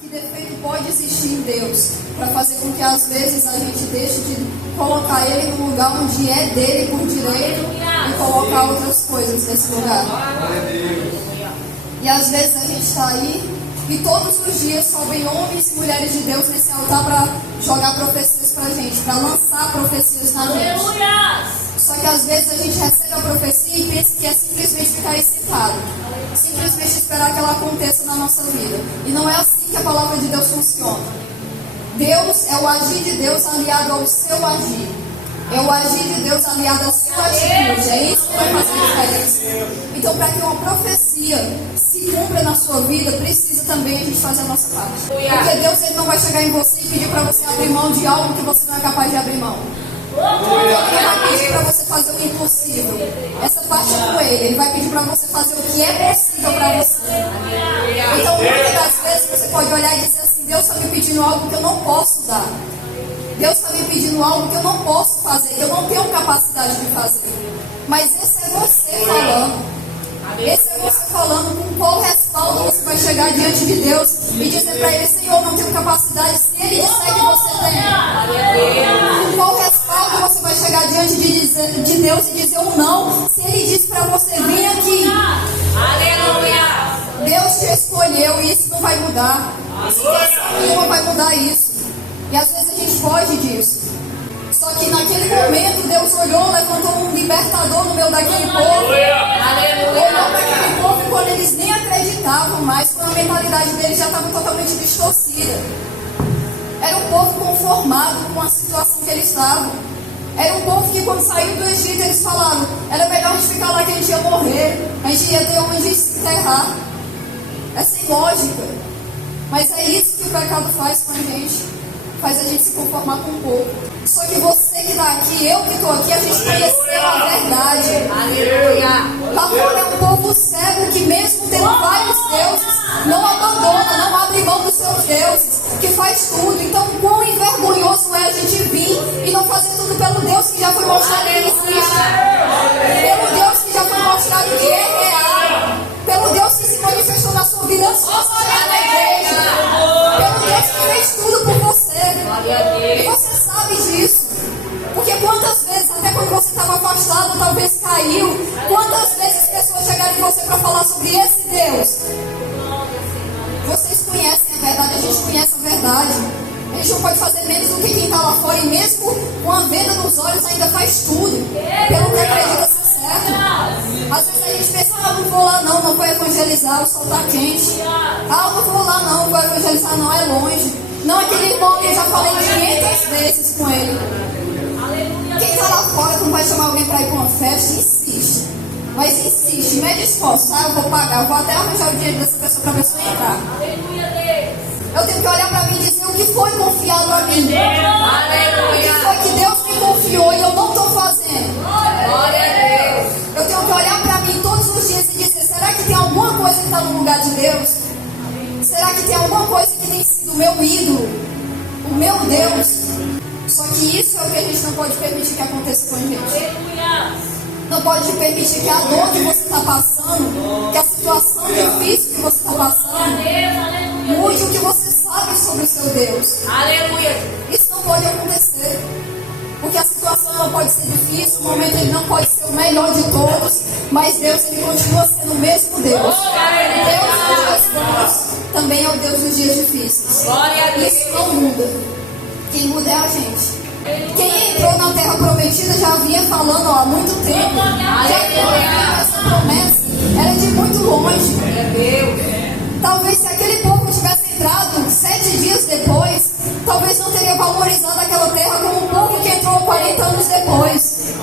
Que defeito pode existir em Deus para fazer com que às vezes a gente deixe de colocar Ele no lugar onde é dele por direito e colocar outras coisas nesse lugar? E às vezes a gente está aí e todos os dias sobem homens e mulheres de Deus nesse altar para jogar profecias para a gente, para lançar profecias na gente. Só que às vezes a gente recebe a profecia e pensa que é simplesmente ficar aí sentado, simplesmente esperar que ela aconteça na nossa vida. E não é assim que a palavra de Deus funciona. Deus é o agir de Deus aliado ao seu agir. É o agir de Deus aliado à sua atitude. É isso que vai fazer a diferença. Então, para que uma profecia se cumpra na sua vida, precisa também a gente fazer a nossa parte. Porque Deus ele não vai chegar em você e pedir para você abrir mão de algo que você não é capaz de abrir mão. Ele vai pedir para você fazer o impossível. Essa parte é com Ele. Ele vai pedir para você fazer o que é possível para você. Então, muitas das vezes você pode olhar e dizer assim: Deus está me pedindo algo que eu não posso dar. Deus está me pedindo algo que eu não posso fazer, que eu não tenho capacidade de fazer. Mas esse é você falando. Esse é você falando com qual respaldo você vai chegar diante de Deus e dizer para Ele: Senhor, não tenho capacidade. Se Ele disser que você tem, com qual respaldo você vai chegar diante de Deus e dizer um não? Se Ele diz para você: vem aqui. Deus te escolheu e isso não vai mudar. Situação nenhuma vai mudar isso. E às vezes a gente foge disso. Só que naquele momento Deus olhou, levantou um libertador no meio daquele povo. Olhou para aquele povo quando eles nem acreditavam mais, quando a mentalidade deles já estava totalmente distorcida. Era um povo conformado com a situação que eles estavam. Era um povo que quando saiu do Egito eles falaram: era melhor a gente ficar lá que a gente ia morrer, a gente ia ter onde se enterrar. É sem lógica. Mas é isso que o pecado faz com a gente. Faz a gente se conformar com um pouco. Só que você que está aqui, eu que estou aqui, a gente conheceu a verdade. Aleluia. Lá fora é um povo cego que mesmo tendo vários deuses, não abandona, não abre mão dos seus deuses, que faz tudo. Então, quão envergonhoso é a gente vir e não fazer tudo pelo Deus que já foi mostrado que existe. Pelo Deus que já foi mostrado que é real. Pelo Deus que se manifestou na sua vida antes de você chegar na igreja. Pelo Deus que fez tudo por você. E você sabe disso. Porque quantas vezes, até quando você estava afastado, talvez caiu, quantas vezes pessoas chegaram em você para falar sobre esse Deus? Vocês conhecem a verdade, a gente conhece a verdade. A gente não pode fazer menos do que quem está lá fora. E mesmo com a venda nos olhos ainda faz tudo pelo que acredita ser certo. Às vezes a gente pensa: não vou lá não vou evangelizar, o sol está quente. Não vou lá não vou evangelizar, não, é longe. Não, aquele irmão, eu já falei 500 vezes com ele. Quem está lá fora, não vai chamar alguém para ir para uma festa, insiste. Mas insiste, mede esforço. Eu vou pagar, eu vou até arranjar o dinheiro dessa pessoa para a pessoa entrar. Eu tenho que olhar para mim e dizer o que foi confiado a mim. O que foi que Deus me confiou e eu não estou fazendo. Eu tenho que olhar para mim todos os dias e dizer: será que tem alguma coisa que está no lugar de Deus? Será que tem alguma coisa que tem sido o meu ídolo? O meu Deus? Só que isso é o que a gente não pode permitir que aconteça com a gente. Não pode permitir que a dor que você está passando, que a situação difícil que você está passando, mude o que você sabe sobre o seu Deus. Isso não pode acontecer. Porque a situação não pode ser difícil, o momento ele não pode ser o melhor de todos, mas Deus ele continua sendo o mesmo Deus. Deus dos dias bons também é o Deus dos dias difíceis. Isso não muda. Quem muda é a gente. Quem entrou na terra prometida já vinha falando há muito tempo. Já vinha essa promessa. Era de muito longe. Talvez se aquele povo tivesse entrado 7 dias depois, talvez não teria valorizado aquela terra como um povo que entrou 40 anos depois.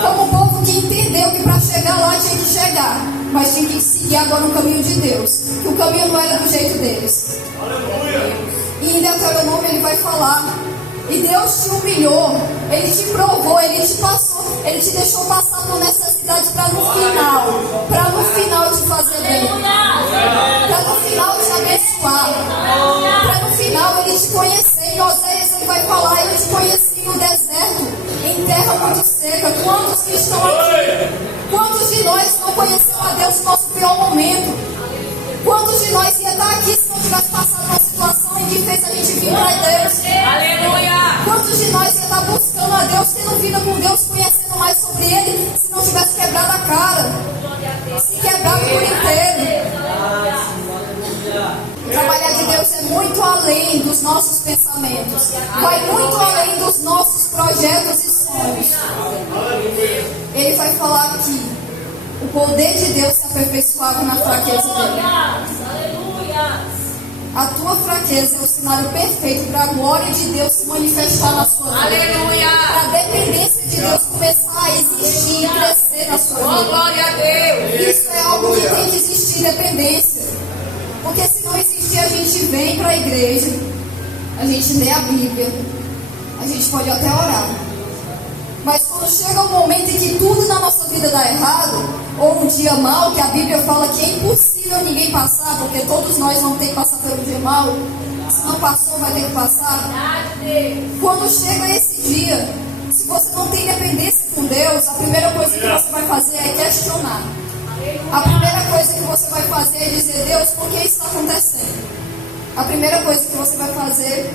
Como um povo que entendeu que para chegar lá tinha que chegar, mas tinha que seguir agora o caminho de Deus. Que o caminho não era do jeito deles. E em Deuteronômio ele vai falar: e Deus te humilhou, Ele te provou, Ele te passou, Ele te deixou passar por necessidade para no final te fazer bem, para no final te abençoar, para no final Ele te conhecer. Em Oséias ele vai falar: eu te conheci no deserto, em terra muito seca. Quantos que estão aqui? Quantos de nós não conheceu a Deus no nosso pior momento? Quantos de nós ia estar aqui se não tivesse passado uma situação que fez a gente vir para Deus. Aleluia! Quantos de nós ia estar buscando a Deus, tendo vida com Deus, conhecendo mais sobre Ele, se não tivesse quebrado a cara? Se quebrado por inteiro. O trabalhar de Deus é muito além dos nossos pensamentos. Vai muito além dos nossos projetos e sonhos. Ele vai falar aqui: o poder de Deus se aperfeiçoava na fraqueza dele. A tua fraqueza é o cenário perfeito para a glória de Deus se manifestar na sua vida. Aleluia! Para a dependência de Deus começar a existir e crescer na sua vida. Glória a Deus! Isso é algo que tem que existir, dependência. Porque se não existir, a gente vem para a igreja, a gente lê a Bíblia, a gente pode até orar. Mas quando chega um momento em que tudo na nossa vida dá errado, ou um dia mau, que a Bíblia fala que é impossível ninguém passar, porque todos nós vamos ter que passar pelo dia mau, se não passou, vai ter que passar. Quando chega esse dia, se você não tem dependência com Deus, a primeira coisa que você vai fazer é questionar. A primeira coisa que você vai fazer é dizer: Deus, por que isso está acontecendo? A primeira coisa que você vai fazer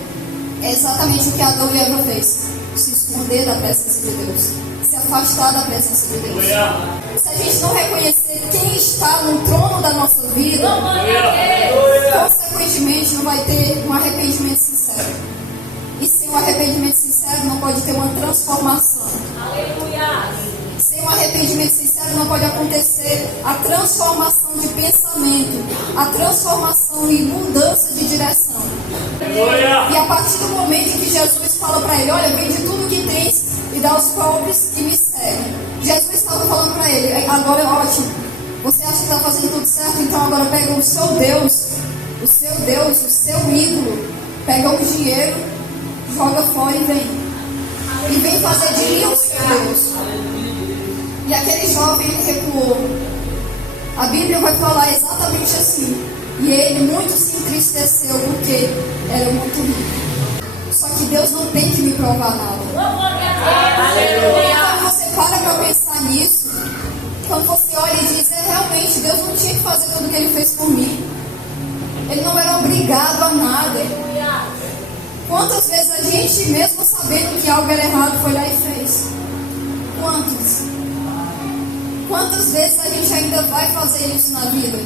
é exatamente o que Adão e Eva fez: se esconder da presença de Deus, se afastar da presença de Deus. Se a gente não reconhecer quem está no trono da nossa vida, consequentemente não vai ter um arrependimento sincero. E sem um arrependimento sincero não pode ter uma transformação. Sem um arrependimento sincero não pode acontecer a transformação de pensamento, a transformação e mudança de direção. E a partir do momento em que Jesus fala para ele: olha, vende tudo que tens e dá aos pobres e me segue. Jesus estava falando para ele: agora é ótimo, você acha que está fazendo tudo certo, então agora pega o seu Deus, o seu ídolo, pega o dinheiro, joga fora e vem. E vem fazer de mim o seu Deus. E aquele jovem, ele recuou. A Bíblia vai falar exatamente assim: e ele muito se entristeceu porque era muito rico. Só que Deus não tem que me provar nada. Quando você para pensar nisso, quando você olha e diz: realmente Deus não tinha que fazer tudo o que Ele fez por mim. Ele não era obrigado a nada. Quantas vezes a gente, mesmo sabendo que algo era errado, foi lá e fez? Quantas vezes a gente ainda vai fazer isso na vida?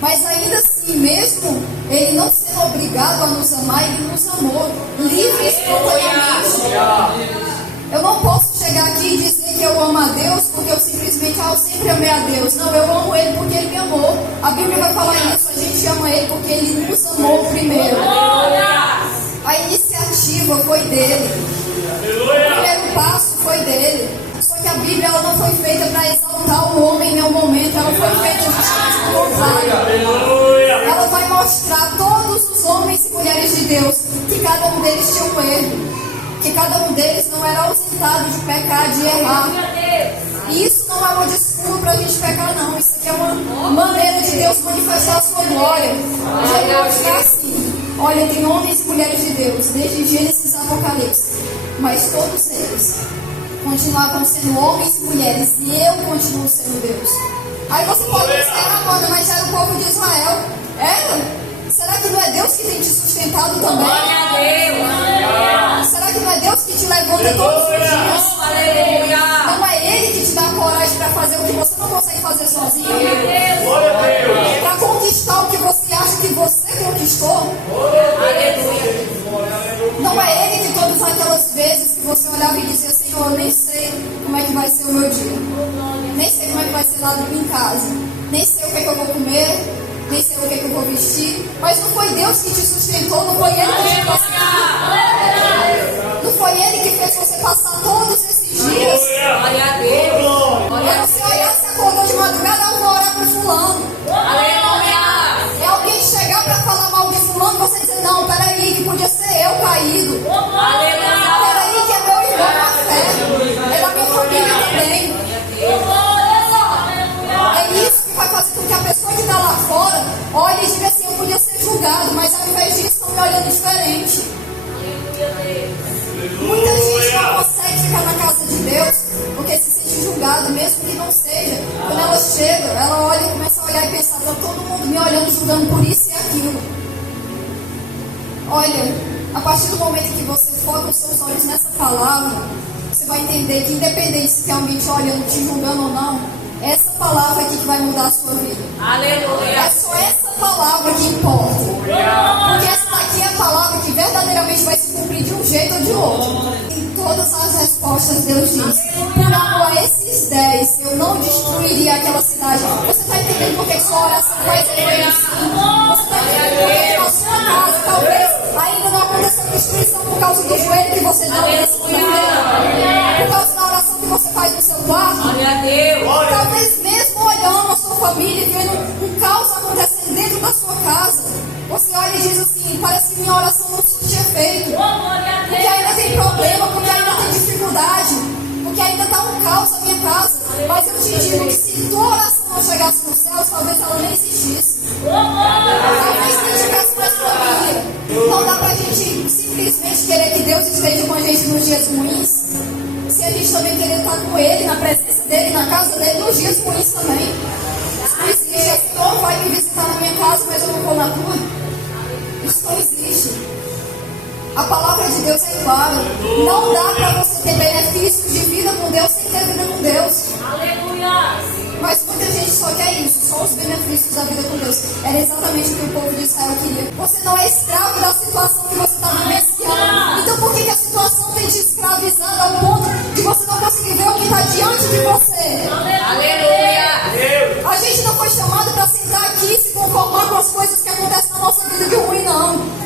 Mas ainda assim, mesmo Ele não sendo obrigado a nos amar, Ele nos amou livre e espontaneamente. Eu não posso chegar aqui e dizer que eu amo a Deus porque eu simplesmente eu sempre amei a Deus. Não, eu amo Ele porque Ele me amou. A Bíblia vai falar isso: a gente ama Ele porque Ele nos amou primeiro. A iniciativa foi dele. O primeiro passo foi dele. Só que a Bíblia ela não foi feita para exaltar o homem em nenhum momento. Ela foi feita justamente pelo contrário. Ela vai mostrar a todos os homens e mulheres de Deus que cada um deles tinha um erro, que cada um deles não era ausentado de pecar, de errar. E isso não é uma desculpa para a gente pecar, não. Isso aqui é uma maneira de Deus manifestar a sua glória. De Ele mostrar assim: olha, tem homens e mulheres de Deus, desde Gênesis a Apocalipse, mas todos eles continuavam sendo homens e mulheres, e eu continuo sendo Deus. Aí você pode dizer: Amanda, mas era o povo de Israel. Era? Será que não é Deus que tem te sustentado também? Será que não é Deus que te levanta todos os dias? Não é Ele que te dá coragem para fazer o que você não consegue fazer sozinho? Para conquistar o que você acha que você conquistou? Não é Ele que todas aquelas vezes que você olhava e dizia: Senhor, eu nem sei como é que vai ser o meu dia, nem sei como é que vai ser lá em casa, nem sei o que é que eu vou comer, nem sei o que é que eu vou vestir. Mas não foi Deus que te sustentou, não foi Ele que te passou, não foi Ele que fez você passar todos esses dias. É você olhar, você acordou de madrugada: eu vou orar por fulano. É alguém chegar para falar mal de fulano, você dizer: não, peraí, que podia ser eu caído. Peraí, que é meu irmão na fé, é da minha família também. É isso que vai fazer com que a pessoa que está lá fora olhe e diga assim: eu podia ser julgado, mas ao invés disso estão me olhando diferente. Muita gente não consegue ficar na casa de Deus porque se sente julgado, mesmo que não seja. Quando ela chega, ela olha e começa a olhar e pensar: está todo mundo me olhando, julgando por isso e aquilo. Olha, a partir do momento que você foca os seus olhos nessa palavra, você vai entender que independente se tem alguém te olhando, te julgando ou não, é essa palavra aqui que vai mudar a sua vida. Aleluia. É só essa palavra que importa. Porque essa daqui é a palavra que verdadeiramente vai se cumprir de um jeito ou de outro. Em todas as respostas Deus diz: por amor a esses 10, eu não destruiria aquela cidade. Você está entendendo por que sua oração vai ser assim? Você está entendendo por que na sua casa talvez ainda não aconteceu destruição por causa do joelho que você deu nessa segunda-feira? Por causa da oração que você faz no seu quarto? Glória a Deus. Talvez mesmo olhando a sua família e vendo um caos acontecendo dentro da sua casa, você olha e diz assim: parece que minha oração não surte efeito. Porque ainda tem problema, porque ainda tem dificuldade, porque ainda está um caos na minha casa. Mas eu te digo que se tua oração não chegasse nos céus, talvez ela nem existisse. Talvez nem tivesse mais família. Não dá pra gente simplesmente querer que Deus esteja com a gente nos dias ruins, se a gente também querer estar com Ele, na presença dEle, na casa dEle, nos dias ruins também. Isso não existe. O Senhor vai me visitar na minha casa, mas eu não vou na tua. Isso não existe. A palavra de Deus é clara. Não dá para você ter benefícios de vida com Deus sem ter vida com Deus. Aleluia. Mas muita gente só quer isso, só os benefícios da vida com Deus. Era exatamente o que o povo de Israel queria. Você não é escravo da situação que você está vivenciando. Então por que a situação tem te escravizado ao ponto de você não conseguir ver o que está diante de você? Aleluia. A gente não foi chamado para sentar aqui e se conformar com as coisas que acontecem na nossa vida de ruim, não.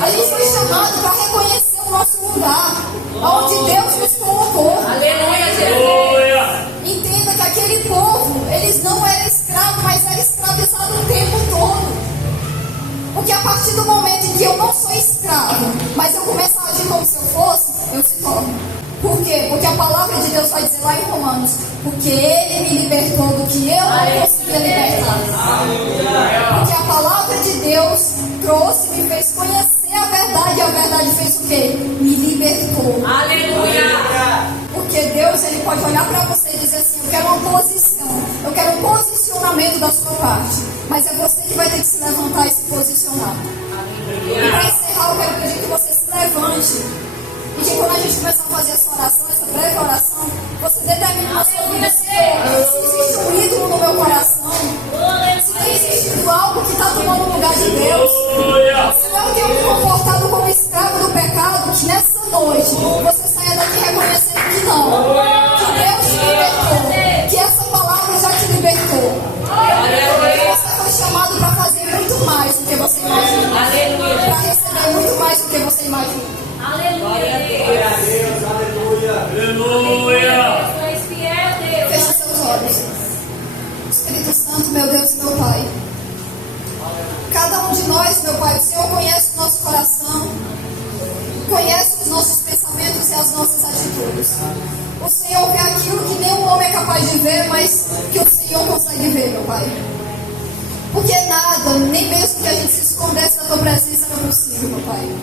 A gente foi chamado para reconhecer o nosso lugar, onde Deus nos colocou. Aleluia, Jesus. Entenda que aquele povo, eles não eram escravos, mas eram escravizados o tempo todo. Porque a partir do momento em que eu não sou escravo, mas eu começo a agir como se eu fosse, eu se torno. Por quê? Porque a palavra de Deus vai dizer lá em Romanos: porque Ele me libertou do que eu não conseguia libertar. Porque a palavra de Deus trouxe, me fez conhecer a verdade, e a verdade fez o quê? Me libertou. Aleluia. Porque Deus, Ele pode olhar para você e dizer assim: eu quero uma posição, eu quero um posicionamento da sua parte. Mas é você que vai ter que se levantar e se posicionar. E para encerrar, eu quero pedir que você se levante. E que quando a gente começar a fazer essa oração, essa breve oração, você determine na sua vida: se existe um ídolo no meu coração, se tem existido algo que está tomando o lugar de Deus, se eu tenho me comportado como escravo do pecado, que nessa noite você saia daqui reconhecendo que não, que Deus te libertou, que essa palavra já te libertou. Você foi chamado para fazer muito mais do que você imagina, para receber muito mais do que você imagina. Aleluia. Aleluia. Tu és fiel, Deus. Feche seus olhos. Espírito Santo, meu Deus e meu Pai, cada um de nós, meu Pai, o Senhor conhece o nosso coração, conhece os nossos pensamentos e as nossas atitudes. O Senhor vê aquilo que nenhum homem é capaz de ver, mas que o Senhor consegue ver, meu Pai. Porque nada, nem mesmo que a gente se escondesse da Tua presença, era possível, meu Pai.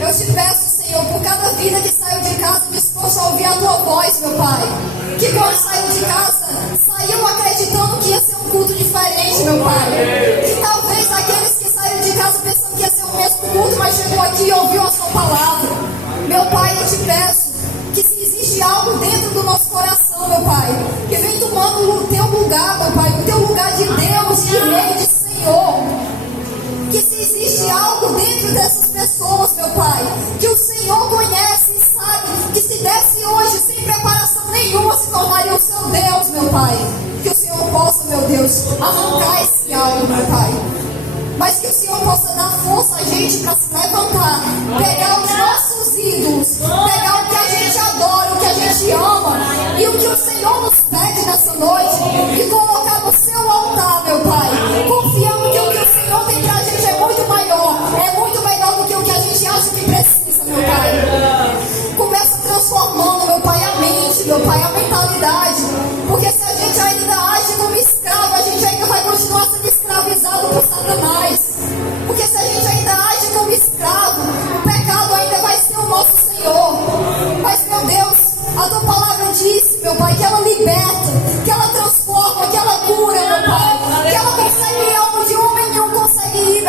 Eu te peço, Senhor, por cada vida que saiu de casa disposto a ouvir a Tua voz, meu Pai, que quando saiu de casa, saiu acreditando que ia ser um culto diferente, meu Pai. Que talvez aqueles que saíram de casa pensando que ia ser o mesmo culto, mas chegou aqui e ouviu a Sua palavra. Meu Pai, eu te peço que se existe algo dentro do nosso coração, meu Pai, que vem tomando o Teu lugar, meu Pai, o Teu lugar de Deus, de Rei, de Senhor, que se existe algo dentro dessas pessoas, meu Pai, que o Senhor conhece e sabe que se desse hoje sem preparação nenhuma se tornaria o seu Deus, meu Pai. Que o Senhor possa, meu Deus, arrancar esse algo, meu Pai, mas que o Senhor possa dar força a gente para se levantar, pegar os nossos ídolos, pegar o que a gente adora, o que a gente ama e o que o Senhor nos pede nessa noite e colocar no seu altar, meu Pai, confiando que o que o Senhor tem pra gente é muito melhor do que o que a gente acha que precisa, meu Pai. Começa transformando, meu Pai, a mente, meu Pai, a mentalidade, porque se a gente ainda age como escravo, a gente ainda vai continuar sendo escravizado por Satanás. Porque se a gente ainda age como escravo, o pecado ainda vai ser o nosso Senhor. Mas, meu Deus, a Tua palavra disse, meu Pai, que ela liberta, que ela transforma, que ela cura, meu Pai, que ela consegue ir onde homem nenhum consegue ir,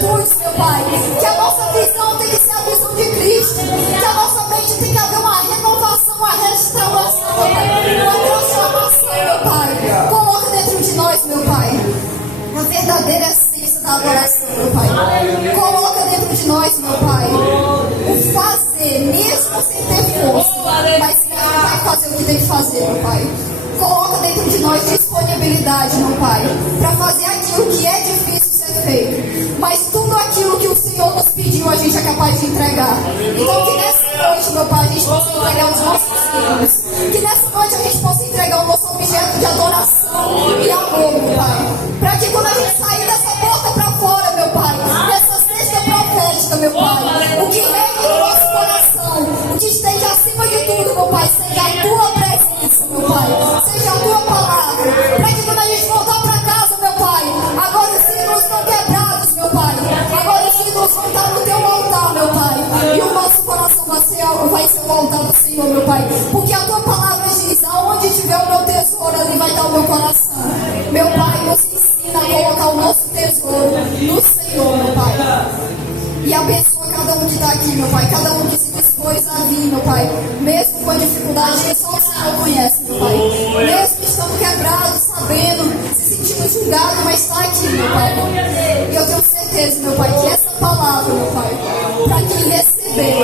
atitudes, meu Pai. Que a nossa visão tem que ser a visão de Cristo. Que a nossa mente tem que haver uma renovação, uma restauração, meu Pai. Uma transformação, meu Pai. Coloca dentro de nós, meu Pai, a verdadeira essência da adoração, meu Pai. Coloca dentro de nós, meu Pai, o fazer, mesmo sem ter força, mas vai fazer o que tem que fazer, meu Pai. Coloca dentro de nós disponibilidade, meu Pai, para fazer aquilo que é difícil ser feito. Mas tudo aquilo que o Senhor nos pediu, a gente é capaz de entregar. Então que nessa noite, meu Pai, a gente possa entregar os nossos filhos. Que nessa noite a gente possa entregar o nosso objeto de adoração e amor, meu Pai. Para que quando a gente sair dessa porta para fora, meu Pai, dessa cesta profética, meu Pai, o que regue no nosso coração, o que esteja acima de tudo, meu Pai, seja a Tua presença, meu Pai, seja a Tua palavra. Para que quando a gente voltar para casa, meu Pai, agora os ídolos estão quebrados, meu Pai. Agora os ídolos vão estar no Teu altar, meu Pai. E o nosso coração vai ser o altar do Senhor, meu Pai. Porque a Tua palavra diz, aonde tiver o meu tesouro, ali vai estar o meu coração. Meu Pai, nos ensina a colocar o nosso tesouro no Senhor, meu Pai. E abençoa cada um que está aqui, meu Pai. Cada um que se dispôs a vir, meu Pai. Mesmo com a dificuldade que só o Senhor conhece, meu Pai. Mesmo estando quebrados, sabendo, se sentindo julgado, mas está aqui, meu Pai. E eu tenho certeza, meu Pai, que essa palavra, meu Pai, para quem receber,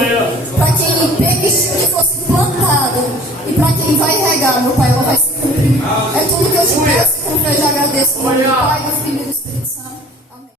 para quem permitiu que fosse plantada e para quem vai regar, meu Pai, ela vai se cumprir. É tudo que eu te peço e com fé já agradeço. Em nome do Pai, do Filho e do Espírito.